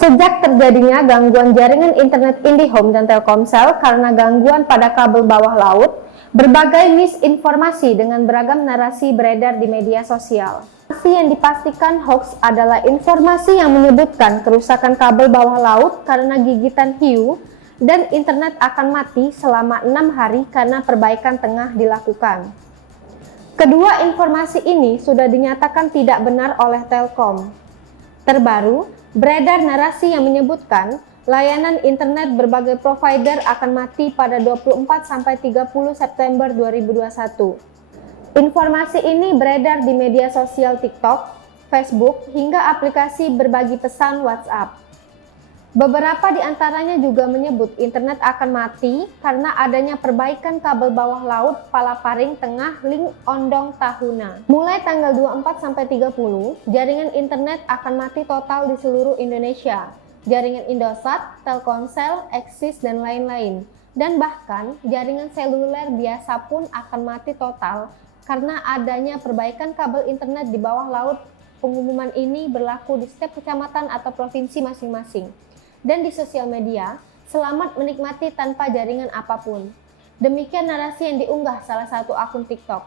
Sejak terjadinya gangguan jaringan internet IndiHome dan Telkomsel karena gangguan pada kabel bawah laut, berbagai misinformasi dengan beragam narasi beredar di media sosial. Narasi yang dipastikan hoax adalah informasi yang menyebutkan kerusakan kabel bawah laut karena gigitan hiu dan internet akan mati selama 6 hari karena perbaikan tengah dilakukan. Kedua informasi ini sudah dinyatakan tidak benar oleh Telkom. Terbaru, beredar narasi yang menyebutkan layanan internet berbagai provider akan mati pada 24-30 September 2021. Informasi ini beredar di media sosial TikTok, Facebook, hingga aplikasi berbagi pesan WhatsApp. Beberapa di antaranya juga menyebut internet akan mati karena adanya perbaikan kabel bawah laut Palaparing Tengah Ling Ondong Tahuna. Mulai tanggal 24-30, jaringan internet akan mati total di seluruh Indonesia. Jaringan Indosat, Telkomsel, Axis, dan lain-lain. Dan bahkan jaringan seluler biasa pun akan mati total karena adanya perbaikan kabel internet di bawah laut. Pengumuman ini berlaku di setiap kecamatan atau provinsi masing-masing. Dan di sosial media, selamat menikmati tanpa jaringan apapun. Demikian narasi yang diunggah salah satu akun TikTok.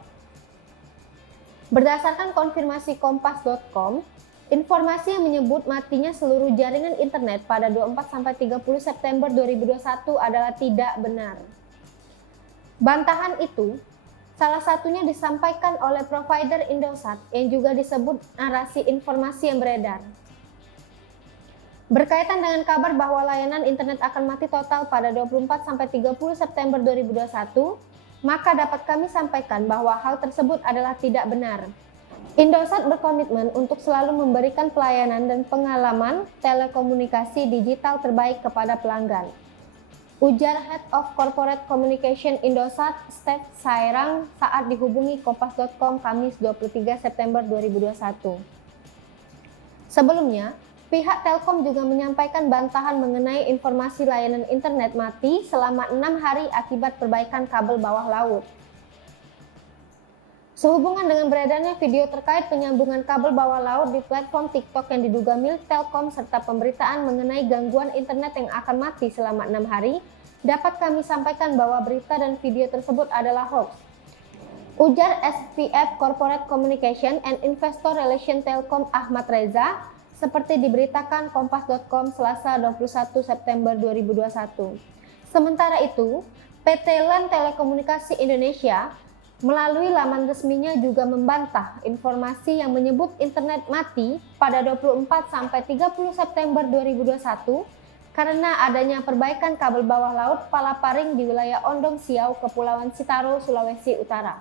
Berdasarkan konfirmasi kompas.com, informasi yang menyebut matinya seluruh jaringan internet pada 24-30 September 2021 adalah tidak benar. Bantahan itu salah satunya disampaikan oleh provider Indosat yang juga disebut narasi informasi yang beredar. Berkaitan dengan kabar bahwa layanan internet akan mati total pada 24-30 September 2021, maka dapat kami sampaikan bahwa hal tersebut adalah tidak benar. Indosat berkomitmen untuk selalu memberikan pelayanan dan pengalaman telekomunikasi digital terbaik kepada pelanggan. Ujar Head of Corporate Communication Indosat, Steph Sairang, saat dihubungi kompas.com Kamis 23 September 2021. Sebelumnya, pihak Telkom juga menyampaikan bantahan mengenai informasi layanan internet mati selama 6 hari akibat perbaikan kabel bawah laut. Sehubungan dengan beredarnya video terkait penyambungan kabel bawah laut di platform TikTok yang diduga milik Telkom serta pemberitaan mengenai gangguan internet yang akan mati selama 6 hari, dapat kami sampaikan bahwa berita dan video tersebut adalah hoax. Ujar SVP Corporate Communication and Investor Relations Telkom Ahmad Reza, seperti diberitakan kompas.com Selasa 21 September 2021. Sementara itu, PT LAN Telekomunikasi Indonesia melalui laman resminya juga membantah informasi yang menyebut internet mati pada 24-30 September 2021 karena adanya perbaikan kabel bawah laut Palaparing di wilayah Ondong Siau, Kepulauan Sitaro, Sulawesi Utara.